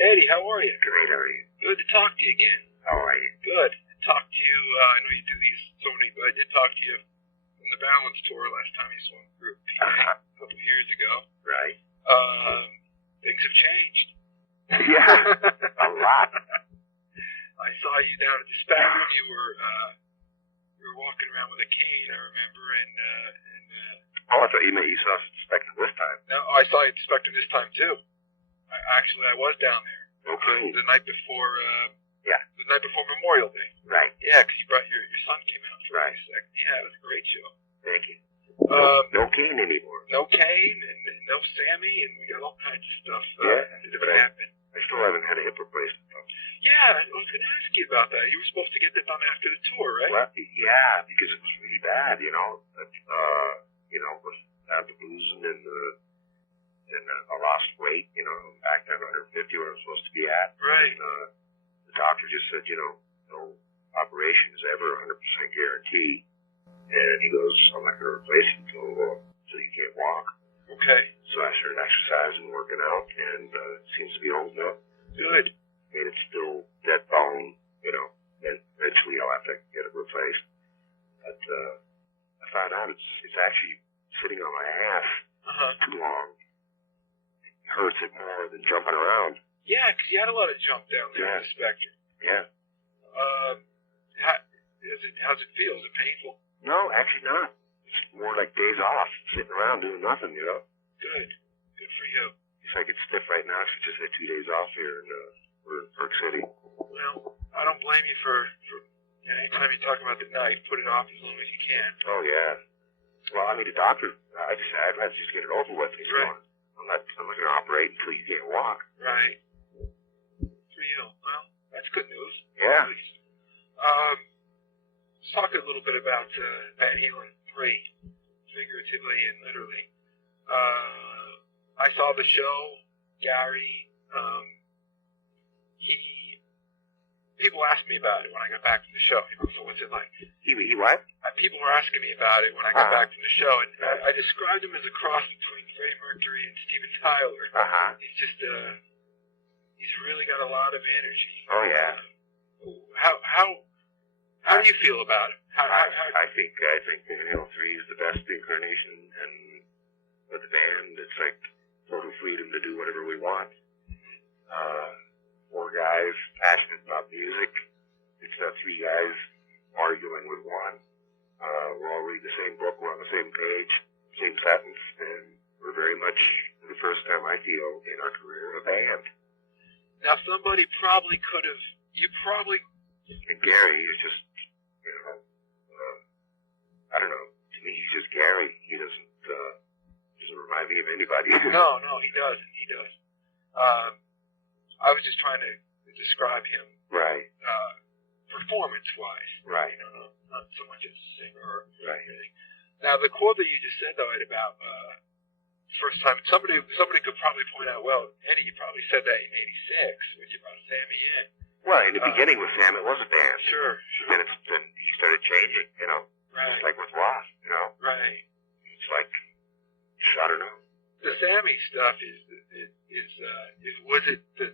Eddie, how are you? Great, how are you? Good to talk to you again. How are you? Good. Talk to you, I know you do these so many, but I did talk to you from the Balance Tour last time you saw the group a couple of years ago. Right. Things have changed. Yeah, a lot. I saw you down at the spectrum. You were walking around with a cane, I remember, and Oh, I thought you meant you saw us at the Spectrum this time. no, I saw you at the spectrum this time too. I was down there. Okay. The night before. Yeah. The night before Memorial Day. Right. Yeah, because you brought your son came out for Right. a second. Yeah, it was a great show. Thank you. No Kane anymore. No Kane and no Sammy, and we got all kinds of stuff Yeah, that have happened. I still haven't had a hip replacement though. Yeah, I was going to ask you about that. You were supposed to get that done after the tour, right? Well, yeah, because it was really bad, you know. But, without the boozing and I lost weight, you know, back down to 150 where I was supposed to be at. Right. And, the doctor just said, you know, no operation is ever 100% guarantee. And he goes, I'm not going to replace you until you can't walk. Okay. So I started exercising, working out, and it seems to be holding up. Good. I mean, it's still dead bone, you know, and eventually I'll have to get it replaced. But I found out it's actually sitting on my ass too long. It hurts it more than jumping around. Yeah, because you had a lot of jump down there at the spectrum. Yeah. How's it feel? Is it painful? No, actually not. It's more like days off, sitting around doing nothing, you know. Good. Good for you. It's like it's stiff right now. I just had 2 days off here in Park City. Well, I don't blame you for anytime you talk about the night, put it off as long as you can. Oh, yeah. Well, I mean, the doctor, I'd rather just get it over with. He's right. going, I'm not going to operate until you can't walk. Right. For you. Well, that's good news. Yeah. At least. Let's talk a little bit about Van Halen 3, figuratively and literally. I saw the show. Gary, people asked me about it when I got back from the show. You know, so what's it like? He what? People were asking me about it when I got back from the show, and I described him as a cross between Freddie Mercury and Steven Tyler. He's just, he's really got a lot of energy. Oh, yeah. How do you feel about it? I think Van Halen 3 is the best incarnation of the band. It's like total freedom to do whatever we want. 4 guys passionate about music. It's not 3 guys arguing with one. We're all reading the same book. We're on the same page, same sentence, and we're very much, for the first time I feel in our career, a band. Now, somebody probably could have. And Gary is just, you know, I don't know. To me, he's just Gary. He doesn't remind me of anybody. No, he doesn't. He does. I was just trying to describe him, right? Performance-wise, right? You know, not so much as a singer or anything. Right. Now, the quote that you just said, though, Ed, about first time, somebody could probably point out, well, Eddie, you probably said that in '86 when you brought Sammy in. Well, in the beginning with Sam, it was a band. Sure. Then he started changing, you know. Right. Just like with Ross, you know. Right. It's like, I don't know. The Sammy stuff was it the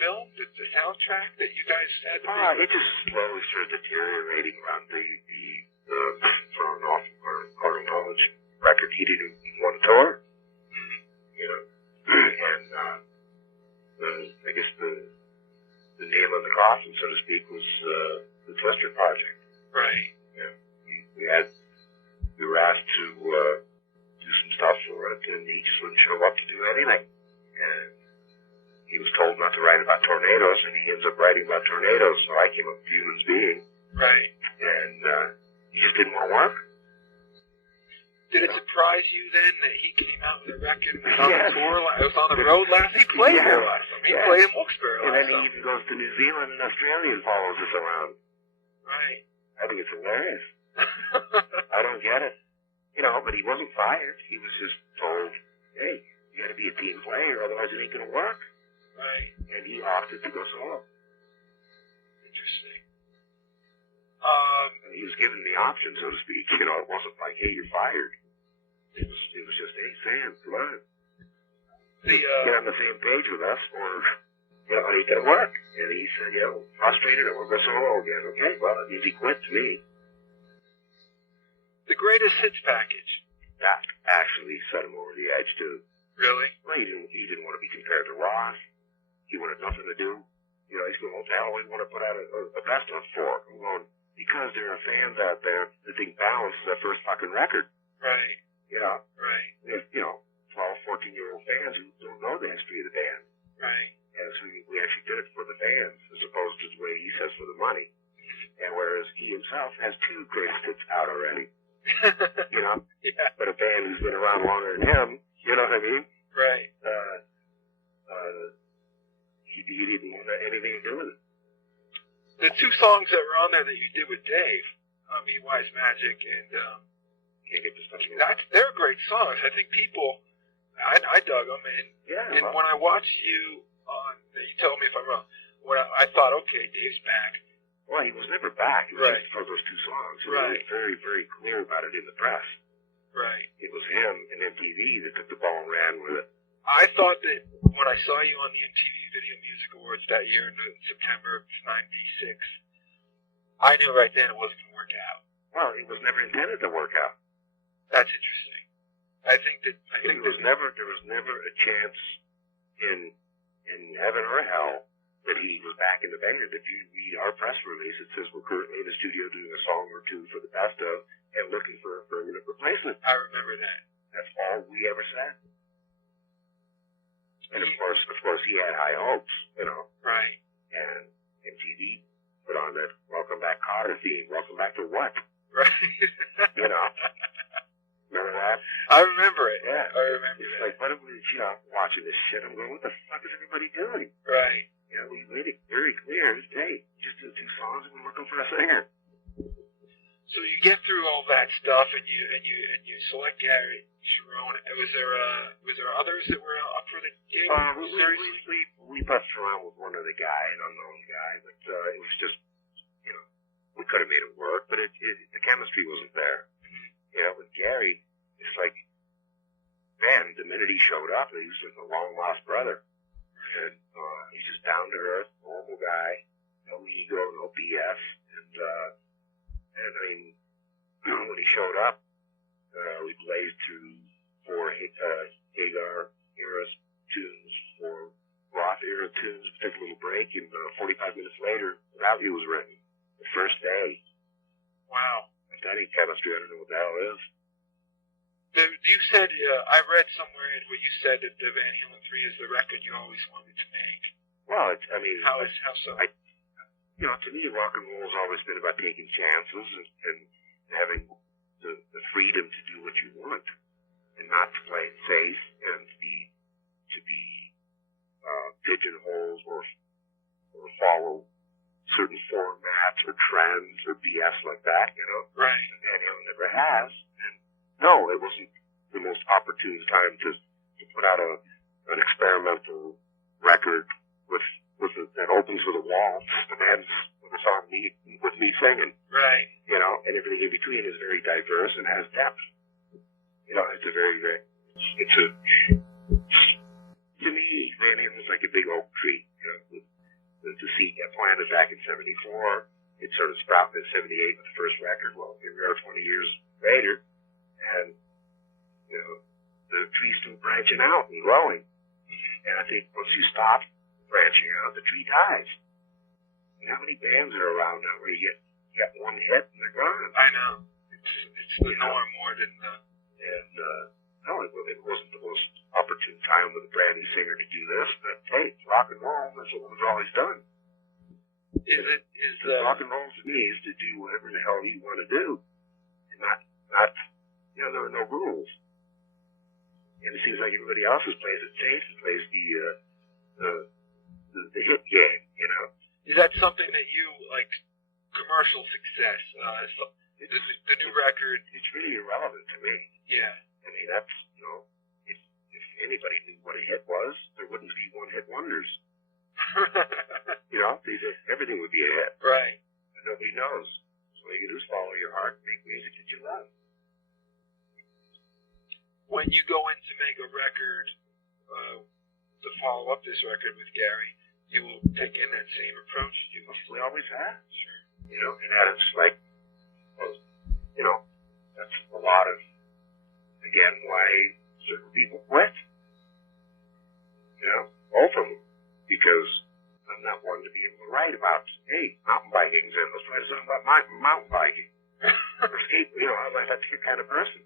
film, the soundtrack that you guys had? It just slowly started deteriorating around the from off our knowledge record. He didn't want to tour, you know, and I guess the nail in the coffin, so to speak, was the Twister project. Right. Yeah. We were asked to do some stuff for it, and he just wouldn't show up to do anything. And he was told not to write about tornadoes, and he ends up writing about tornadoes. So I came up with Human's Being. Right. And he just didn't want to work. Did it surprise you then that he came out with a record and was on the tour? It was on the road last. He played here last time. He played in Wilkes-Barre last time. And then he even goes to New Zealand and Australia and follows us around. Right. I think it's hilarious. I don't get it. You know, but he wasn't fired. He was just told, hey, you got to be a team player, otherwise it ain't going to work. Right. And he opted to go solo. Interesting. He was given the option, so to speak. You know, it wasn't like, hey, you're fired. It was just, hey, Sam, come on. Get on the same page with us, or, it work. And he said, frustrated, I want to go solo again. Okay, well, that means he quit to me. The greatest hits package. That actually set him over the edge, too. Really? Well, he didn't want to be compared to Ross. He wanted nothing to do. He's going, what the hell do we want to put out a best of for? I'm going, because there are fans out there that think Balance is their first fucking record. Right. Right. If, 12, 14-year-old fans who don't know the history of the band. Right. And so we actually did it for the fans, as opposed to the way he says for the money. And whereas he himself has 2 greatest hits out already. Yeah. But a band who's been around longer than him, you know what I mean? Right. He didn't want anything to do with it. The 2 songs that were on there that you did with Dave, Wise Magic and Can't Get This Much More. They're great songs. I think people, I dug them, and when I watched you on, you tell me if I'm wrong, when I thought, okay, Dave's back. Well, he was never back. It was just for those 2 songs. He was very, very clear about it in the press. Right. It was him and MTV that took the ball and ran with it. I thought that when I saw you on the MTV Video Music Awards that year in September of '96, I knew right then it wasn't going to work out. Well, it was never intended to work out. That's interesting. I think there was never a chance in heaven or hell that he was back in the band. If you read our press release, it says we're currently in the studio doing a song or 2 for the best of and looking for a permanent replacement. I remember that. That's all we ever said. And of course, he had high hopes, Right. And MTV put on that "Welcome Back Carter" theme. Welcome back to what? Right. Remember that? I remember it. Yeah. I remember it's that. like, what are we, watching this shit? I'm going, what the fuck is everybody doing? Right. We made it very clear. Hey, just do 2 songs and we're looking for a singer. So you get through all that stuff and you select Gary Cherone. Was there others that were up for the gig? We buzzed around with one other guy, an unknown guy, but it was just, we could have made it work, but the chemistry wasn't there. With Gary, it's like, man, the minute he showed up, he was like a long lost brother. And he's just down to earth, normal guy, no ego, no BS, and I mean, when he showed up, we blazed through 4 Hagar era tunes, 4 Roth era tunes, took a little break, and 45 minutes later, Rowdy was written the first day. Wow. If that ain't chemistry, I don't know what the hell is. You said, I read somewhere where you said that the Van Halen 3 is the record you always wanted to make. Well, How so? To me, rock and roll has always been about taking chances and having the freedom to do what you want and not to play it safe and to be pigeonholed or follow certain formats or trends or BS like that, Right. And Van never has. And no, it wasn't the most opportune time to put out an experimental record that opens with a waltz and ends with a song with me singing. Right. And everything in between is very diverse and has depth. It's a very, very, to me, Van Halen was like a big oak tree, with the seed got planted back in '74. It sort of sprouted in '78 with the first record. Well, here we are 20 years later, and, the tree's still branching out and growing. And I think once you stop branching out, the tree dies. And how many bands are around now where you get one hit and they're gone? I know. It's the norm more than the... And, no, it wasn't the most opportune time with a brand new singer to do this, but hey, it's rock and roll, that's what we've always done. Rock and roll to me is to do whatever the hell you want to do. And not there are no rules. And it seems like everybody else plays it safe and plays the hit game, Is that something that you, like, commercial success, the new record? It's really irrelevant to me. Yeah. I mean, that's, if anybody knew what a hit was, there wouldn't be one-hit wonders. Everything would be a hit. Right. And nobody knows. So all you can do is follow your heart and make music that you love. When you go in to make a record, to follow up this record with Gary, do you will take in that same approach? We always have. Sure. You know, and that it's like, well, you know, that's a lot of, again, why certain people quit. You know, both of them. Because I'm not one to be able to write about, hey, mountain biking's in. Let's write something about mountain biking. Or skate, you know, I'm not that kind of person.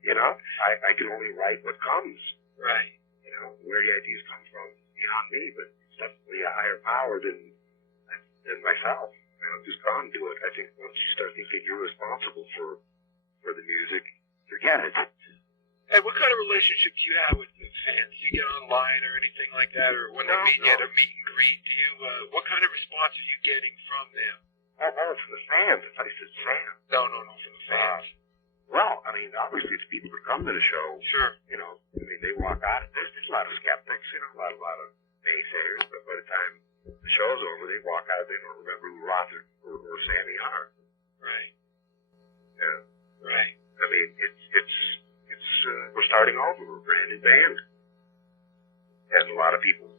You know, I can only write what comes. Right. You know, where the ideas come from beyond me, but it's definitely a higher power than myself. You know, just conduit. I think once you start thinking you're responsible for the music, forget it. Hey, what kind of relationship do you have with the fans? Do you get online or anything like that, or when they meet you at a meet and greet? Do you? What kind of response are you getting from them? Oh, from the fans. I thought he said Sam. No, from the fans. Well, I mean, obviously it's people that come to the show. Sure. You know, I mean, they walk out. There's a lot of skeptics, you know, a lot of naysayers, but by the time the show's over, they walk out, they don't remember who Roth or Sammy are. Right. Yeah. Right. I mean, it's we're starting over. We're a brand new band. And a lot of people,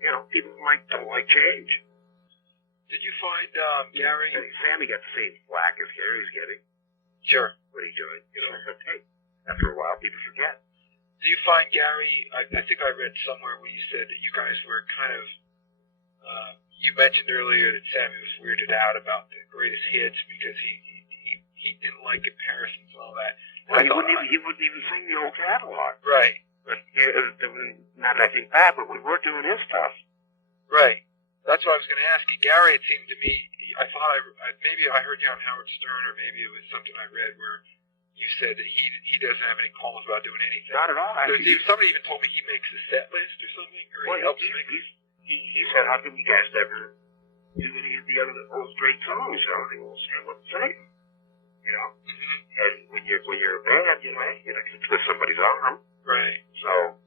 you know, people don't like change. Did you find Gary? Sammy got the same flack as Gary's getting. Sure. What he doing, you know, but hey, after a while people forget. Do you find Gary, I think I read somewhere where you said that you guys were kind of, you mentioned earlier that Sammy was weirded out about the greatest hits because he didn't like comparisons and all that. Well, he wouldn't even sing the old catalog. Right. But not that I think bad, but we were doing his stuff. Right. That's what I was going to ask you. Gary, it seemed to me, I thought maybe I heard you on Howard Stern, or maybe it was something I read where you said that he doesn't have any qualms about doing anything. Not at all. Somebody even told me he makes a set list or something, or he helps make it. He said, how come you guys never do any of the other old great songs? You know, they will say what to say. You know? Mm-hmm. And when you're a band, you know, you're not going to twist somebody's arm. Right. So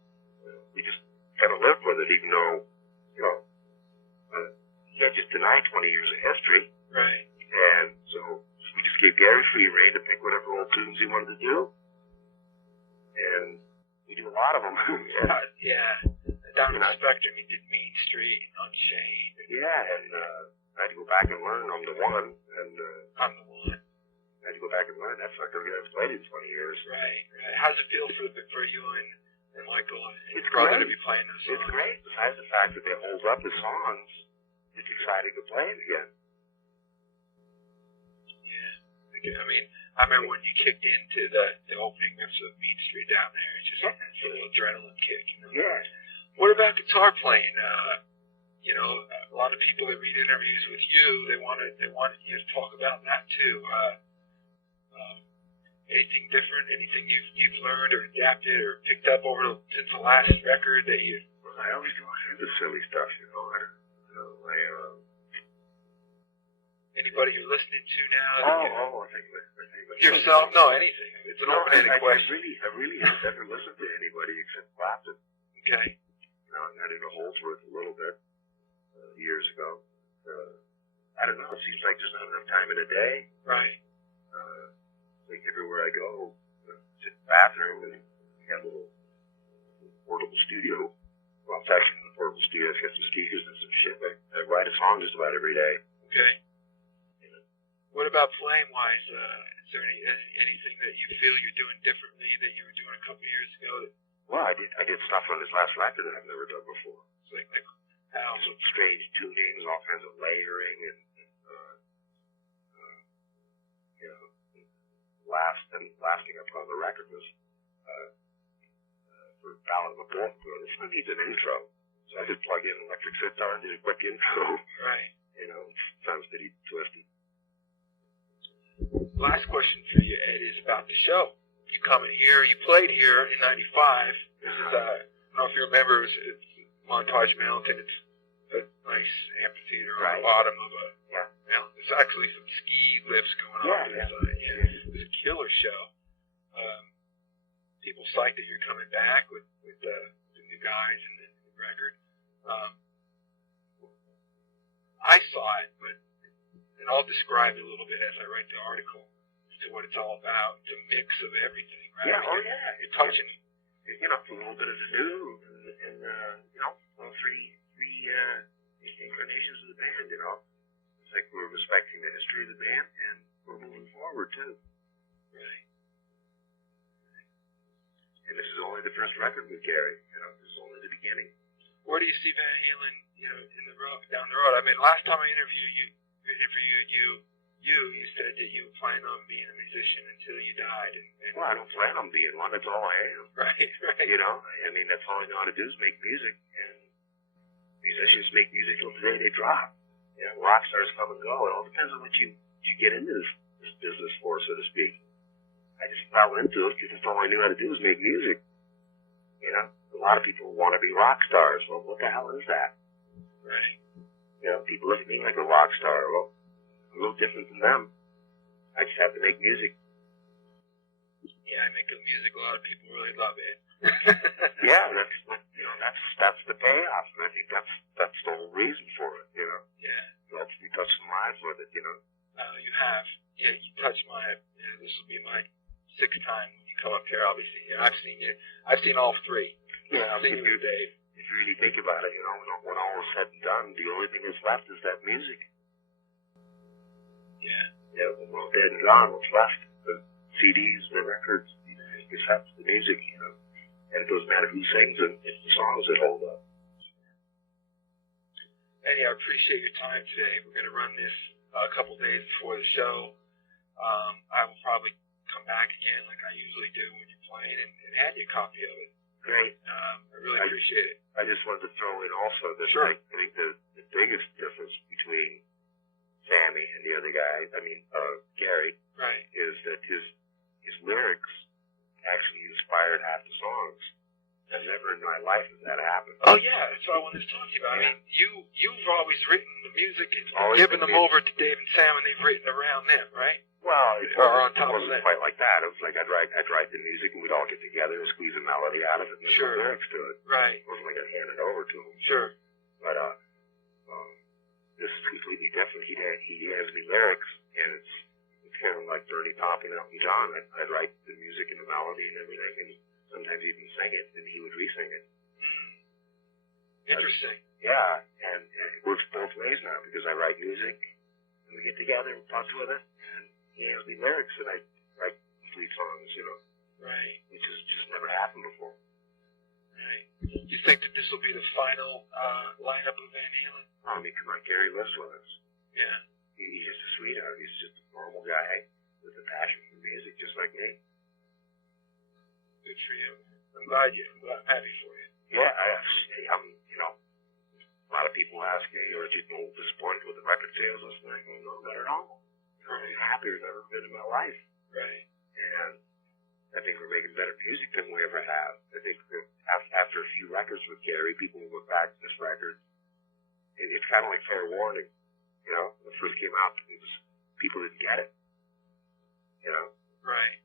we just kind of lived with it, even though, you know, you can't just deny 20 years of history. Right. And so we just gave Gary free rein to pick whatever old tunes he wanted to do. And we do a lot of them. Yeah. Down the spectrum, he did Mean Street, Unchained. Yeah, and I had to go back and learn on the one. And I'm the one. I had to go back and learn that sucker. I haven't played in 20 years. Right. How's it feel for you and Michael and your brother to be playing those songs? It's great. Besides the fact that they hold up the songs, it's exciting to play it again. Yeah. I mean, I remember when you kicked into the opening riffs of Mean Street down there. It's just a little adrenaline kick. You know? Yeah. What about guitar playing? You know, a lot of people that read interviews with you, they want you to talk about that too. Anything different? Anything you've learned or adapted or picked up since the last record that you? Well, I always do all kinds of silly stuff. You know, Anybody you're listening to now? I think yourself? No, anything. It's an open-ended question. I really have never listened to anybody except Clapton. Okay. I did a Holdsworth a little bit years ago. I don't know. It seems like there's not enough time in a day. Right. Like everywhere I go, sit in the bathroom and I got a little portable studio. Well, it's actually not a portable studio. It's got some speakers and some shit. I write a song just about every day. Okay. Yeah. What about playing-wise? Is there anything that you feel you're doing differently that you were doing a couple of years ago? Well, I did stuff on this last record that I've never done before. It's like how? Some strange tunings, all kinds of layering, and you know, last thing I put on the record was for Ballad of the Born. This one needs an intro, so I just plug in an electric sitar and did a quick intro. Right. You know, it sounds pretty twisted. Last question for you, Ed, is about the show. You come in here, you played here in '95. This is, I don't know if you remember, it's Montage Mountain. It's a nice amphitheater on the bottom of a mountain. There's actually some ski lifts going on inside. Yeah. It was a killer show. People cite that you're coming back with the new guys and the record. I saw it, and I'll describe it a little bit as I write the article as to what it's all about. It's a mix of everything, right? Yeah, You're touching, you know, a little bit of the new, and you know, 3 respecting the history of the band, and we're moving forward too. Right. And this is only the first record with Gary. This is only the beginning. Where do you see Van Halen, in the road, down the road? I mean, last time I interviewed you, you said that you planned on being a musician until you died. Well, I don't plan on being one. That's all I am. Right. I mean, that's all I know how to do is make music. And musicians make music till the day they drop. Rock stars come and go. It all depends on what you get into this business for, so to speak. I just fell into it because that's all I knew how to do was make music. A lot of people want to be rock stars. Well, what the hell is that? Right. People look at me like a rock star. Well, I'm a little different from them. I just have to make music. Yeah, I make good music. A lot of people really love it. Yeah, that's the payoff, and I think that's the whole reason for it. Yeah. You touch some lives with it. You have. Yeah, you touch my. This will be my 6th time when you come up here. I'll be seeing you. I've seen you. I've seen all 3. Yeah, I've seen you, Dave. If you really think about it, when all is said and done, the only thing that's left is that music. Yeah. Yeah, when we're all dead and gone, what's left? The CDs, the records, it's left the music, And it doesn't matter who sings them, it's the songs that hold up. Eddie, I appreciate your time today. We're going to run this a couple days before the show. I will probably come back again like I usually do when you're playing and hand you a copy of it. Great. I really appreciate it. I just wanted to throw in also that sure. I think the biggest difference between Sammy and the other guy, Gary, right, is that his lyrics actually inspired half the songs. And never in my life has that happened. Oh yeah, that's what I wanted to talk to you about. Yeah. I mean, you've always written the music and given them over to Dave and Sam, and they've written around them, right? Well, it wasn't quite like that. It was like I'd write the music, and we'd all get together and squeeze a melody out of it, and sure. Some lyrics to it. Right. It wasn't like I'd hand it over to him. Sure. But this is completely different. He hands me lyrics, and it's kind of like Bernie Taupin and Elton John. I'd write the music and the melody and everything, and sometimes even sing it, and he would re-sing it. Interesting. Yeah, and it works both ways now, because I write music, and we get together and punch with it, and he hands me lyrics, and I write complete songs, Right. Which has just never happened before. Right. You think that this will be the final lineup of Van Halen? I mean, come on, Gary lives with us. Yeah. He's just a sweetheart. He's just a normal guy with a passion for music, just like me. Good for you. I'm happy for you. Yeah, I'm, a lot of people ask me, are you disappointed with the record sales? And I go, no, not at all. I'm happier than I've ever been in my life. Right. And I think we're making better music than we ever have. I think that after a few records with Gary, people will look back at this record. It's kind of like Fair Warning. When it first came out, people didn't get it. Right.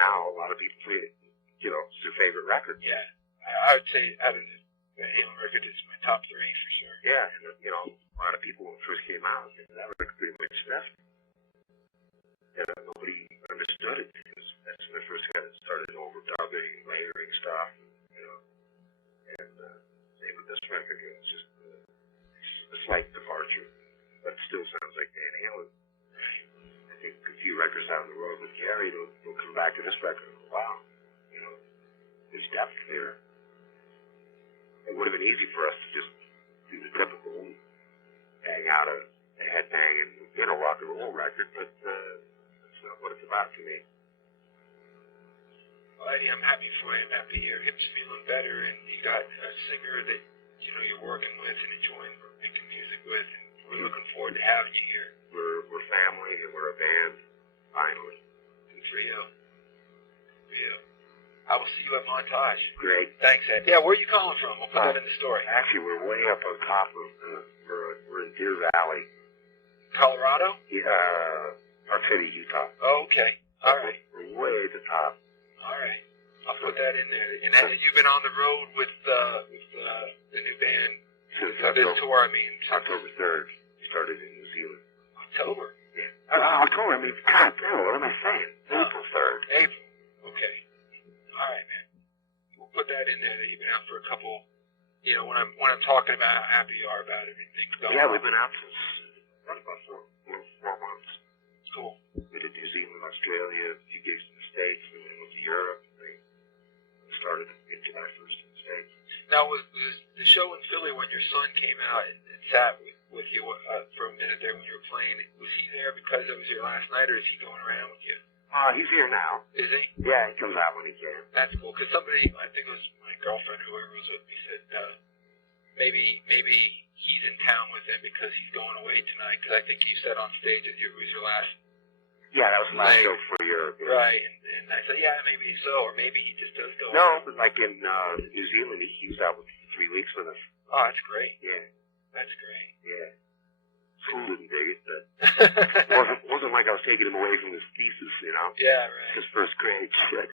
Now, a lot of people play it. It's their favorite record. Yeah. I would say out of the Van Halen record, it's my top 3 for sure. Yeah, and a lot of people when it first came out, that record pretty much left. Nobody understood it because that's when I first got it started overdubbing, layering stuff, and same with this record. It's just a slight departure, but it still sounds like Van Halen. I think a few records down the road with Gary, they'll come back to this record and go, wow, there's depth there. It would have been easy for us to just do the typical bang out a headbang and rock and roll record, but that's not what it's about to me. Well, Eddie, I'm happy for you. I'm happy your hip's feeling better, and you got a singer that you're working with and enjoying making music with, and we're looking forward to having you here. We're family and we're a band, finally. Good for you. Good for you. I will see you at Montage. Great. Thanks, Ed. Yeah, where are you calling from? We'll put that in the story. Actually, we're way up on top of, we're in Deer Valley. Colorado? Yeah, Park City, Utah. Oh, okay. All right. We're way at the top. All right. I'll put that in there. And you've been on the road with the new band since this tour, October 3rd. We started in New Zealand. October? Yeah. October, God damn, what am I saying? April 3rd. April. Okay. All right, man. We'll put that in there that you've been out for a couple. When I'm talking about how happy you are about everything. Yeah, we've been out since about 4 Cool. We did New Zealand, Australia, a few gigs in the States, and then went to Europe. And started into my first in the States. Now, was the show in Philly when your son came out and sat with you for a minute there when you were playing, was he there because it was your last night, or is he going around with you? He's here now. Is he? Yeah, he comes out when he can. That's cool, because somebody, I think it was my girlfriend, whoever was with me, said maybe he's in town with him because he's going away tonight, because I think you said on stage that it was your last. Yeah, that was the last night. show for Europe. Yeah. Right, and I said, yeah, maybe so, or maybe he just does go. No, but like in New Zealand, he was out for 3 weeks with us. Oh, that's great. Yeah. That's great. Yeah. School didn't dig it, but wasn't like I was taking him away from his thesis, you know? Yeah, right. His first grade shit.